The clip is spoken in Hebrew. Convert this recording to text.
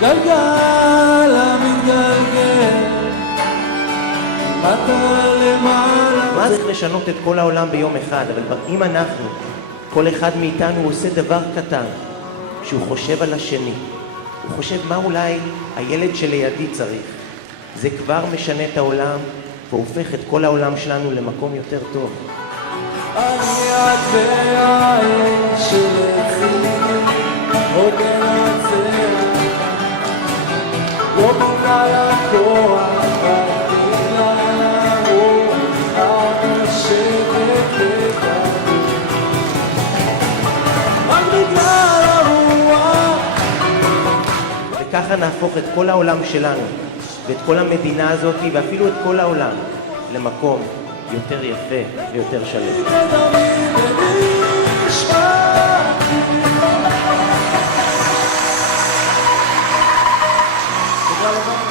גלגל המתגלגל מטה למעלה. מה צריך לשנות את כל העולם ביום אחד? אבל אם אנחנו, כל אחד מאיתנו עושה דבר קטן, שהוא חושב על השני, הוא חושב מה אולי הילד שלידי צריך, זה כבר משנה את העולם והופך את כל העולם שלנו למקום יותר טוב. אני את והאש שלצדי עוד ננצח, לא בגלל הכוח רק בגלל הרוח הנושבת בגבי, רק בגלל הרוח. וככה נהפוך את כל העולם שלנו ואת כל המדינה הזאת ואפילו את כל העולם למקום יותר יפה ויותר שלם. תודה רבה.